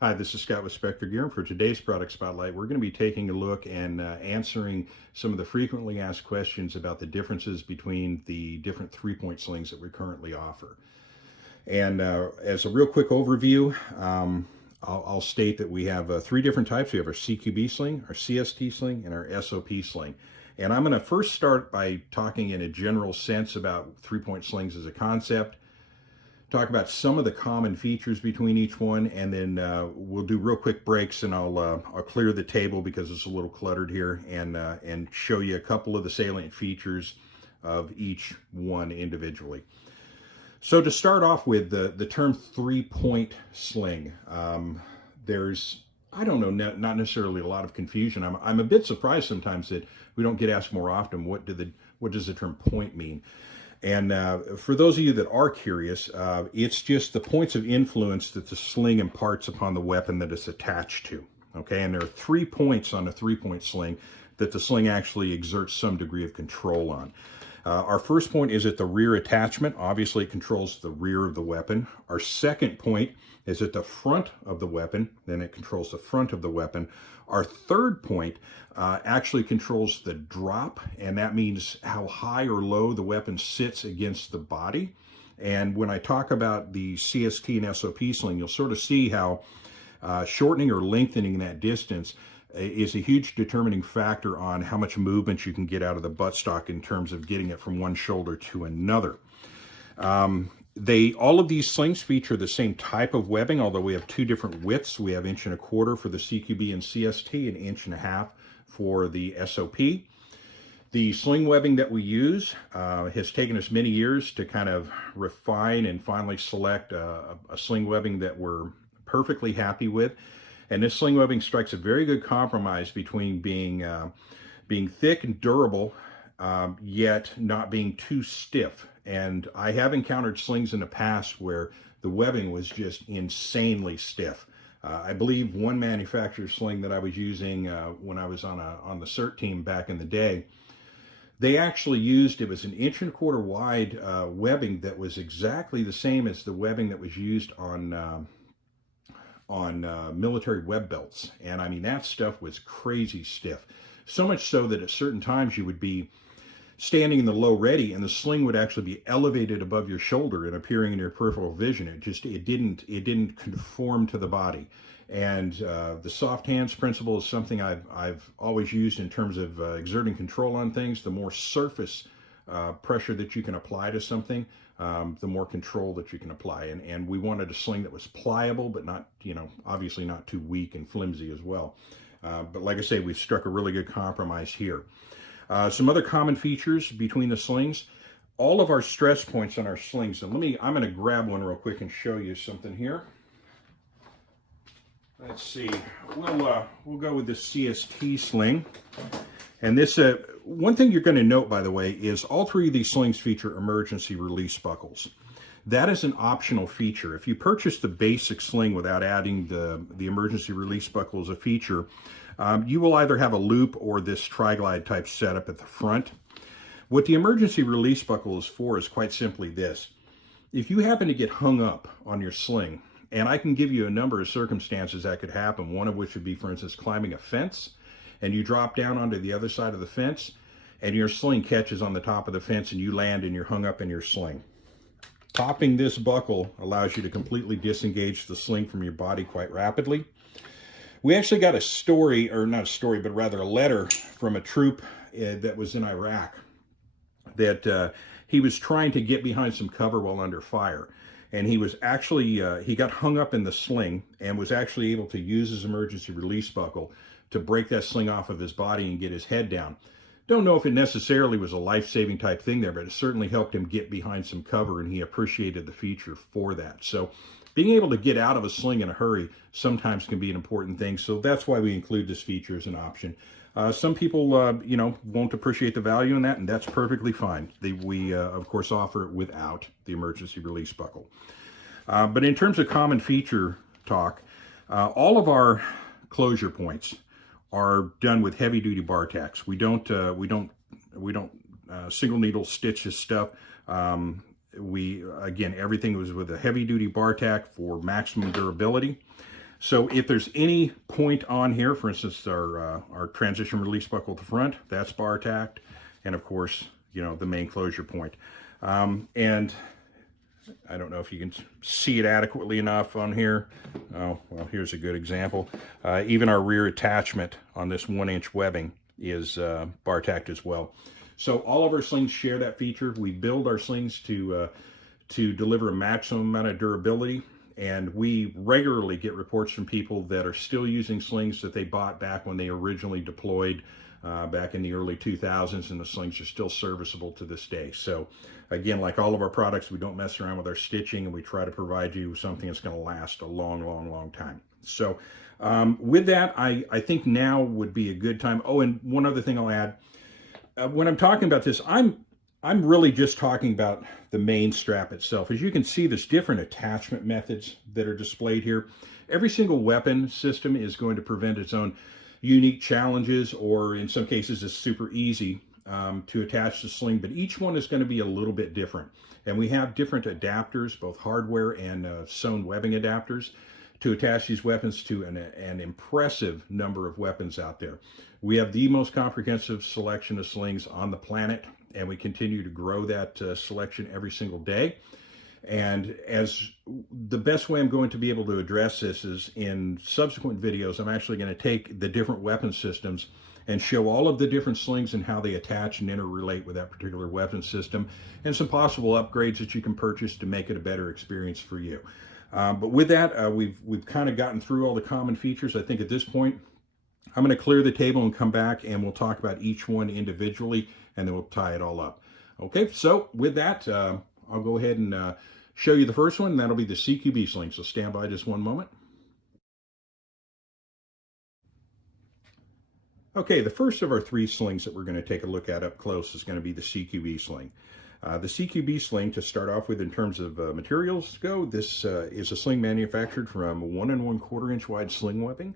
Hi, this is Scott with Specter Gear, and for today's product spotlight, we're going to be taking a look and answering some of the frequently asked questions about the differences between the different three-point slings that we currently offer. And as a real quick overview, I'll state that we have three different types. We have our CQB Sling, our CST Sling, and our SOP Sling. And I'm going to first start by talking in a general sense about three-point slings as a concept, talk about some of the common features between each one, and then we'll do real quick breaks, and I'll clear the table because it's a little cluttered here, and show you a couple of the salient features of each one individually. So to start off with, the term three-point sling, there's, I don't know, not necessarily a lot of confusion. I'm a bit surprised sometimes that we don't get asked more often, what does the term point mean? And for those of you that are curious, it's just the points of influence that the sling imparts upon the weapon that it's attached to. Okay, and there are 3 points on a three-point sling that the sling actually exerts some degree of control on. Our first point is at the rear attachment. Obviously, it controls the rear of the weapon. Our second point is at the front of the weapon. Then it controls the front of the weapon. Our third point actually controls the drop, and that means how high or low the weapon sits against the body. And when I talk about the CST and SOP sling, you'll sort of see how shortening or lengthening that distance is a huge determining factor on how much movement you can get out of the buttstock in terms of getting it from one shoulder to another. All of these slings feature the same type of webbing, although we have two different widths. We have 1.25" for the CQB and CST, and 1.5" for the SOP. The sling webbing that we use has taken us many years to kind of refine and finally select a sling webbing that we're perfectly happy with. And this sling webbing strikes a very good compromise between being thick and durable, yet not being too stiff. And I have encountered slings in the past where the webbing was just insanely stiff. I believe one manufacturer's sling that I was using when I was on the CERT team back in the day, they actually used, it was an 1.25" wide webbing that was exactly the same as the webbing that was used on military web belts. And I mean, that stuff was crazy stiff. So much so that at certain times you would be standing in the low ready and the sling would actually be elevated above your shoulder and appearing in your peripheral vision. It didn't conform to the body. And the soft hands principle is something I've always used in terms of exerting control on things. The more surface pressure that you can apply to something, the more control that you can apply. And we wanted a sling that was pliable, but not, obviously not too weak and flimsy as well. But like I say, we've struck a really good compromise here. Some other common features between the slings, all of our stress points on our slings. And I'm going to grab one real quick and show you something here. Let's see, we'll go with the CST sling. And this, one thing you're going to note, by the way, is all three of these slings feature emergency release buckles. That is an optional feature. If you purchase the basic sling without adding the emergency release buckle as a feature, you will either have a loop or this tri-glide type setup at the front. What the emergency release buckle is for is quite simply this. If you happen to get hung up on your sling, and I can give you a number of circumstances that could happen, one of which would be, for instance, climbing a fence, and you drop down onto the other side of the fence, and your sling catches on the top of the fence, and you land and you're hung up in your sling. Popping this buckle allows you to completely disengage the sling from your body quite rapidly. We actually got a story, or not a story, but rather a letter from a troop that was in Iraq that he was trying to get behind some cover while under fire. And he was actually, he got hung up in the sling and was actually able to use his emergency release buckle to break that sling off of his body and get his head down. Don't know if it necessarily was a life-saving type thing there, but it certainly helped him get behind some cover, and he appreciated the feature for that. So being able to get out of a sling in a hurry sometimes can be an important thing. So that's why we include this feature as an option. Some people, won't appreciate the value in that, and that's perfectly fine. We, of course, offer it without the emergency release buckle. But in terms of common feature talk, all of our closure points are done with heavy-duty bar tacks. We don't single needle stitch this stuff. Again, everything was with a heavy-duty bar tack for maximum durability. So if there's any point on here, for instance, our transition release buckle at the front, that's bar tacked. And of course, you know, the main closure point. And I don't know if you can see it adequately enough on here. Oh, well, here's a good example. Even our rear attachment on this 1-inch webbing is bar tacked as well. So all of our slings share that feature. We build our slings to deliver a maximum amount of durability. And we regularly get reports from people that are still using slings that they bought back when they originally deployed back in the early 2000s, and the slings are still serviceable to this day. So again, like all of our products, we don't mess around with our stitching, and we try to provide you something that's going to last a long, long, long time. So with that, I think now would be a good time. Oh, and one other thing I'll add. When I'm talking about this, I'm really just talking about the main strap itself. As you can see, there's different attachment methods that are displayed here. Every single weapon system is going to present its own unique challenges, or in some cases it's super easy to attach the sling, but each one is going to be a little bit different. And we have different adapters, both hardware and sewn webbing adapters, to attach these weapons to an impressive number of weapons out there. We have the most comprehensive selection of slings on the planet, and we continue to grow that selection every single day. And as the best way I'm going to be able to address this is in subsequent videos, I'm actually going to take the different weapon systems and show all of the different slings and how they attach and interrelate with that particular weapon system, and some possible upgrades that you can purchase to make it a better experience for you. But with that, we've kind of gotten through all the common features. I think at this point, I'm going to clear the table and come back, and we'll talk about each one individually, and then we'll tie it all up. Okay, so with that, I'll go ahead and show you the first one, and that'll be the CQB Sling. So stand by just one moment. Okay, the first of our 3 slings that we're going to take a look at up close is going to be the CQB Sling. The CQB Sling, to start off with in terms of materials go, this is a sling manufactured from 1 1/4 inch wide sling webbing.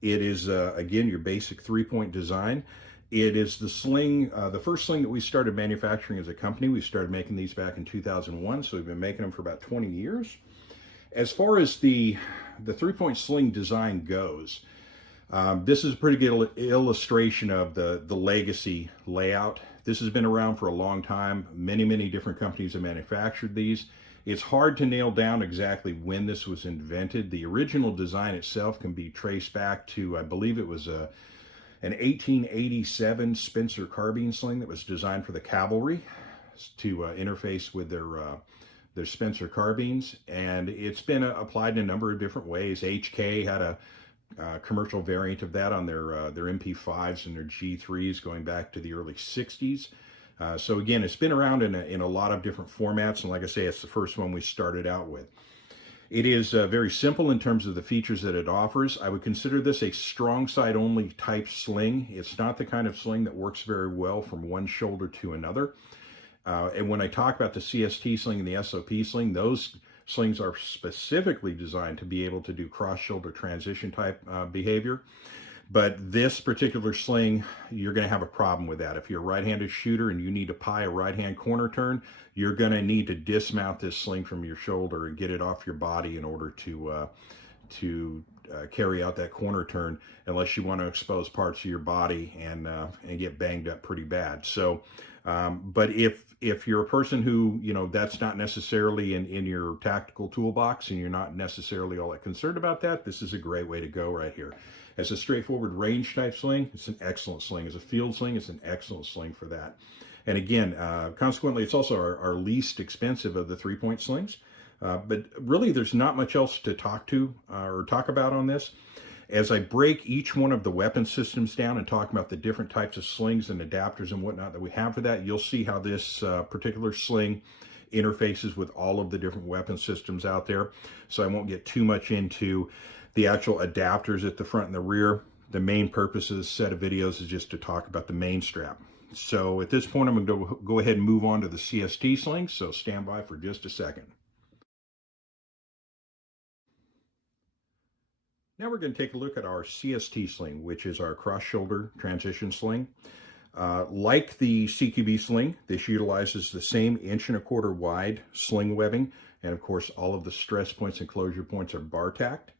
It is, again, your basic 3-point design. It is the sling, the first sling that we started manufacturing as a company. We started making these back in 2001, so we've been making them for about 20 years. As far as the 3-point sling design goes, this is a pretty good illustration of the legacy layout. This has been around for a long time. Many, many different companies have manufactured these. It's hard to nail down exactly when this was invented. The original design itself can be traced back to, I believe it was an 1887 Spencer carbine sling that was designed for the cavalry to interface with their Spencer carbines. And it's been applied in a number of different ways. HK had a commercial variant of that on their MP5s and their G3s going back to the early 60s. So again, it's been around in a lot of different formats, and like I say, it's the first one we started out with. It is very simple in terms of the features that it offers. I would consider this a strong side only type sling. It's not the kind of sling that works very well from one shoulder to another. And when I talk about the CST Sling and the SOP Sling, those slings are specifically designed to be able to do cross-shoulder transition type behavior. But this particular sling, you're going to have a problem with that. If you're a right-handed shooter and you need to pie a right-hand corner turn, you're going to need to dismount this sling from your shoulder and get it off your body in order to carry out that corner turn, unless you want to expose parts of your body and get banged up pretty bad. So, but if you're a person who, you know, that's not necessarily in your tactical toolbox and you're not necessarily all that concerned about that, this is a great way to go right here. As a straightforward range type sling, it's an excellent sling. As a field sling, it's an excellent sling for that. And again, consequently, it's also our least expensive of the 3-point slings. But really, there's not much else to talk about on this. As I break each one of the weapon systems down and talk about the different types of slings and adapters and whatnot that we have for that, you'll see how this particular sling interfaces with all of the different weapon systems out there. So I won't get too much into the actual adapters at the front and the rear. The main purpose of this set of videos is just to talk about the main strap. So at this point, I'm going to go ahead and move on to the CST Sling, so stand by for just a second. Now we're going to take a look at our CST Sling, which is our cross-shoulder transition sling. Like the CQB Sling, this utilizes the same 1 1/4 wide sling webbing, and of course all of the stress points and closure points are bar tacked.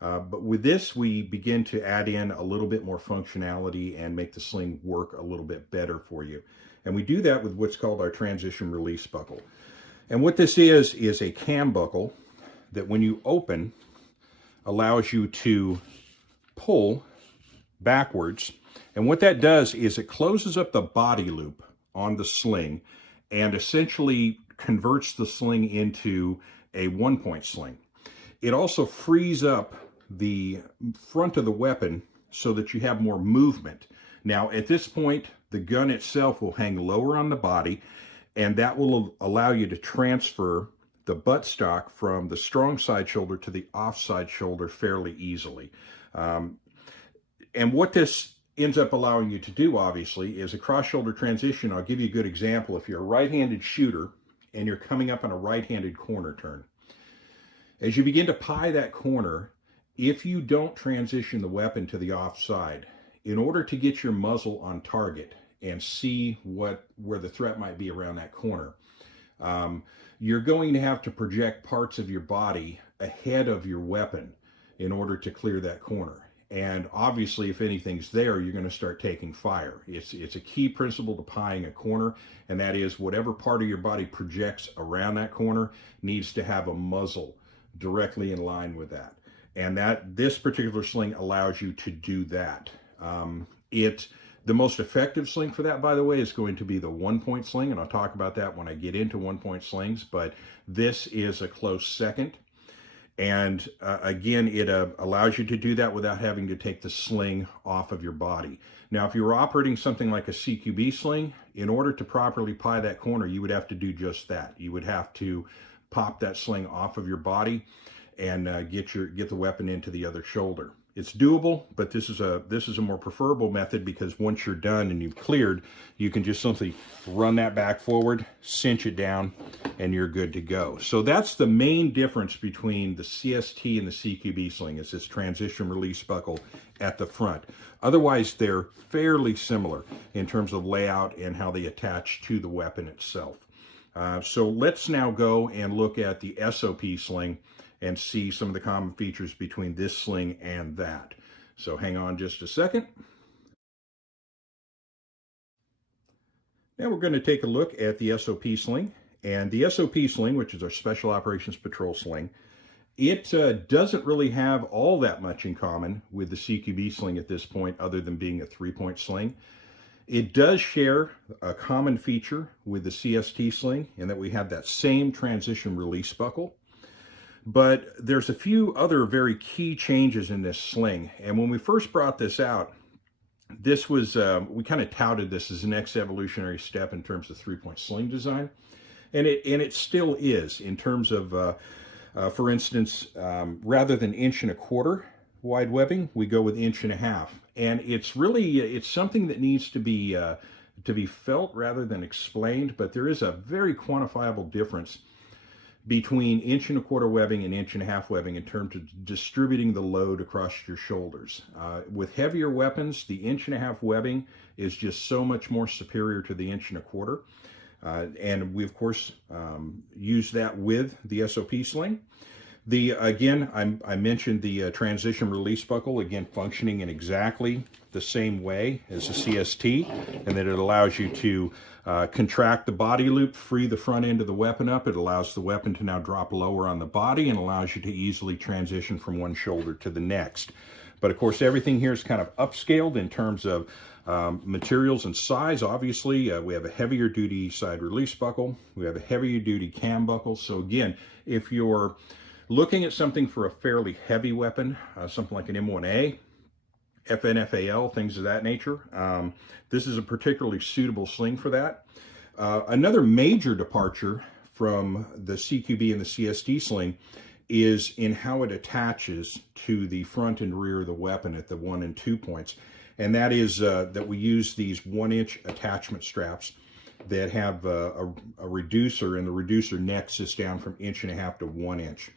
But with this, we begin to add in a little bit more functionality and make the sling work a little bit better for you. And we do that with what's called our transition release buckle. And what this is a cam buckle that when you open, allows you to pull backwards. And what that does is it closes up the body loop on the sling and essentially converts the sling into a one-point sling. It also frees up the front of the weapon so that you have more movement. Now, at this point, the gun itself will hang lower on the body, and that will allow you to transfer the buttstock from the strong side shoulder to the off side shoulder fairly easily. And what this ends up allowing you to do, obviously, is a cross-shoulder transition. I'll give you a good example. If you're a right-handed shooter and you're coming up on a right-handed corner turn, as you begin to pie that corner, if you don't transition the weapon to the offside, in order to get your muzzle on target and see where the threat might be around that corner, you're going to have to project parts of your body ahead of your weapon in order to clear that corner. And obviously, if anything's there, you're going to start taking fire. It's a key principle to pieing a corner, and that is whatever part of your body projects around that corner needs to have a muzzle directly in line with that. And this particular sling allows you to do that. The most effective sling for that, by the way, is going to be the one-point sling, and I'll talk about that when I get into one-point slings, but this is a close second. And again, it allows you to do that without having to take the sling off of your body. Now, if you were operating something like a CQB sling, in order to properly pie that corner, you would have to do just that. You would have to pop that sling off of your body and get the weapon into the other shoulder. It's doable, but this is a more preferable method because once you're done and you've cleared, you can just simply run that back forward, cinch it down, and you're good to go. So that's the main difference between the CST and the CQB sling, is this transition release buckle at the front. Otherwise, they're fairly similar in terms of layout and how they attach to the weapon itself. So let's now go and look at the SOP sling and see some of the common features between this sling and that. So hang on just a second. Now we're going to take a look at the SOP sling. And the SOP sling, which is our Special Operations Patrol sling, it doesn't really have all that much in common with the CQB sling at this point, other than being a three-point sling. It does share a common feature with the CST sling in that we have that same transition release buckle. But there's a few other very key changes in this sling. And when we first brought this out, this was, we kind of touted this as the next evolutionary step in terms of three-point sling design. And it still is in terms of, for instance, rather than 1.25" wide webbing, we go with 1.5". And it's really, it's something that needs to be felt rather than explained, but there is a very quantifiable difference between 1.25" webbing and 1.5" webbing in terms of distributing the load across your shoulders. With heavier weapons, the 1.5" webbing is just so much more superior to the 1.25". And we, of course, use that with the SOP sling. Again, I mentioned the transition release buckle, again, functioning in exactly the same way as the CST, and that it allows you to contract the body loop, free the front end of the weapon up. It allows the weapon to now drop lower on the body and allows you to easily transition from one shoulder to the next. But of course, everything here is kind of upscaled in terms of materials and size. Obviously, we have a heavier duty side release buckle. We have a heavier duty cam buckle. So again, if you're looking at something for a fairly heavy weapon, something like an M1A, FNFAL, things of that nature, this is a particularly suitable sling for that. Another major departure from the CQB and the CST sling is in how it attaches to the front and rear of the weapon at the 1 and 2 points. And that is that we use these 1-inch attachment straps that have a reducer, and the reducer neck sits down from 1.5" to 1 inch.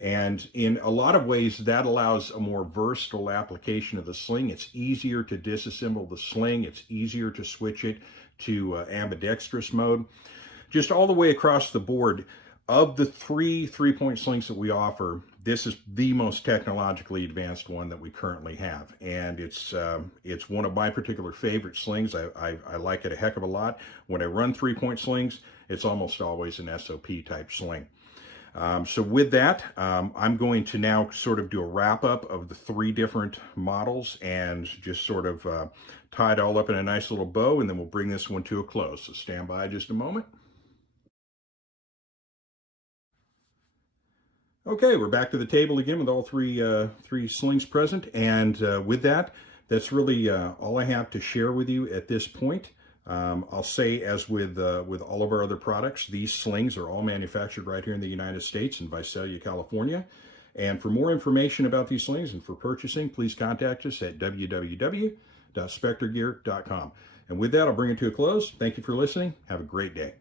And in a lot of ways, that allows a more versatile application of the sling. It's easier to disassemble the sling. It's easier to switch it to ambidextrous mode. Just all the way across the board, Of the three-point slings that we offer, this is the most technologically advanced one that we currently have, and it's one of my particular favorite slings. I like it a heck of a lot. When I run three-point slings, it's almost always an SOP type sling. So with that, I'm going to now sort of do a wrap up of the three different models and just sort of tie it all up in a nice little bow, and then we'll bring this one to a close. So stand by just a moment. Okay, we're back to the table again with all three slings present, and with that, that's really all I have to share with you at this point. I'll say, as with all of our other products, these slings are all manufactured right here in the United States in Visalia, California. And for more information about these slings and for purchasing, please contact us at www.spectergear.com. And with that, I'll bring it to a close. Thank you for listening. Have a great day.